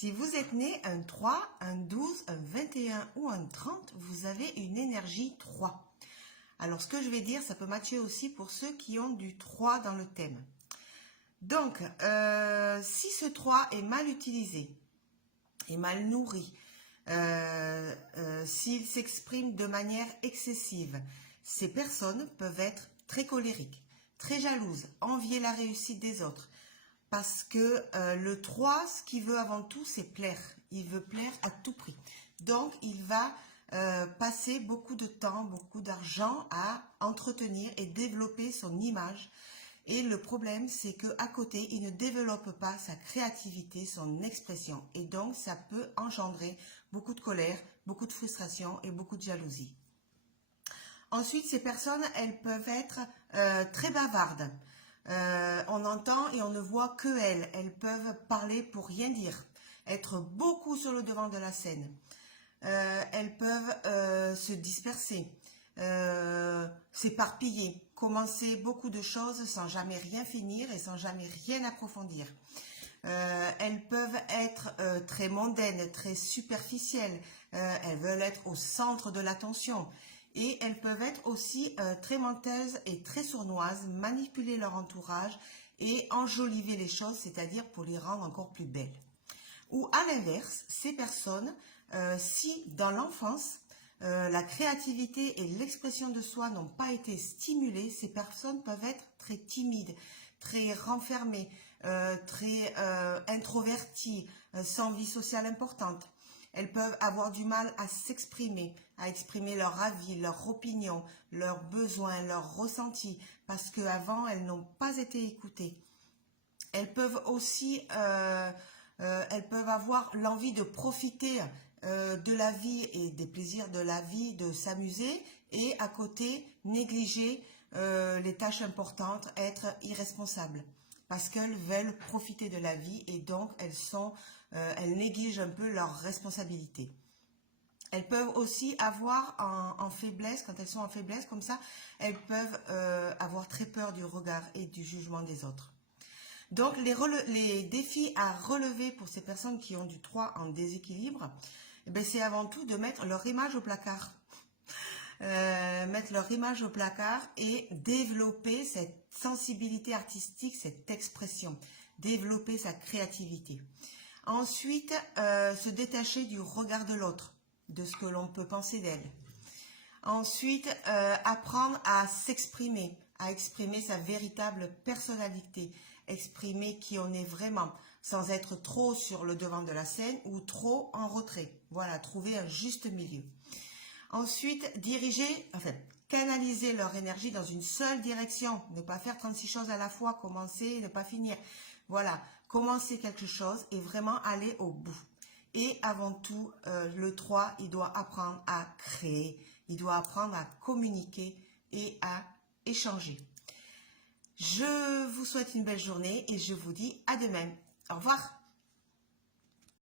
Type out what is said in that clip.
Si vous êtes né un 3, un 12, un 21 ou un 30, vous avez une énergie 3. Alors, ce que je vais dire, ça peut matcher aussi pour ceux qui ont du 3 dans le thème. Donc, si ce 3 est mal utilisé, est mal nourri, s'il s'exprime de manière excessive, ces personnes peuvent être très colériques, très jalouses, envier la réussite des autres. Parce que le 3, ce qu'il veut avant tout, c'est plaire. Il veut plaire à tout prix. Donc, il va passer beaucoup de temps, beaucoup d'argent à entretenir et développer son image. Et le problème, c'est qu'à côté, il ne développe pas sa créativité, son expression. Et donc, ça peut engendrer beaucoup de colère, beaucoup de frustration et beaucoup de jalousie. Ensuite, ces personnes, elles peuvent être très bavardes. On entend et on ne voit que elles. Elles peuvent parler pour rien dire, être beaucoup sur le devant de la scène. Elles peuvent se disperser, s'éparpiller, commencer beaucoup de choses sans jamais rien finir et sans jamais rien approfondir. Elles peuvent être très mondaines, très superficielles. Elles veulent être au centre de l'attention. Et elles peuvent être aussi très menteuses et très sournoises, manipuler leur entourage et enjoliver les choses, c'est-à-dire pour les rendre encore plus belles. Ou à l'inverse, ces personnes, si dans l'enfance, la créativité et l'expression de soi n'ont pas été stimulées, ces personnes peuvent être très timides, très renfermées, très introverties, sans vie sociale importante. Elles peuvent avoir du mal à s'exprimer, à exprimer leur avis, leur opinion, leurs besoins, leurs ressentis, parce qu'avant, elles n'ont pas été écoutées. Elles peuvent aussi avoir l'envie de profiter de la vie et des plaisirs de la vie, de s'amuser, et à côté, négliger les tâches importantes, être irresponsables. Parce qu'elles veulent profiter de la vie et donc elles négligent un peu leurs responsabilités. Elles peuvent aussi avoir en faiblesse, quand elles sont en faiblesse comme ça, elles peuvent avoir très peur du regard et du jugement des autres. Donc les défis à relever pour ces personnes qui ont du 3 en déséquilibre, c'est avant tout de mettre leur image au placard. Mettre leur image au placard et développer cette sensibilité artistique, cette expression, développer sa créativité. Ensuite, se détacher du regard de l'autre, de ce que l'on peut penser d'elle. Ensuite, apprendre à s'exprimer, à exprimer sa véritable personnalité, exprimer qui on est vraiment, sans être trop sur le devant de la scène ou trop en retrait. Voilà, trouver un juste milieu. Ensuite, canaliser leur énergie dans une seule direction. Ne pas faire 36 choses à la fois, commencer et ne pas finir. Voilà, commencer quelque chose et vraiment aller au bout. Et avant tout, le 3, il doit apprendre à créer. Il doit apprendre à communiquer et à échanger. Je vous souhaite une belle journée et je vous dis à demain. Au revoir.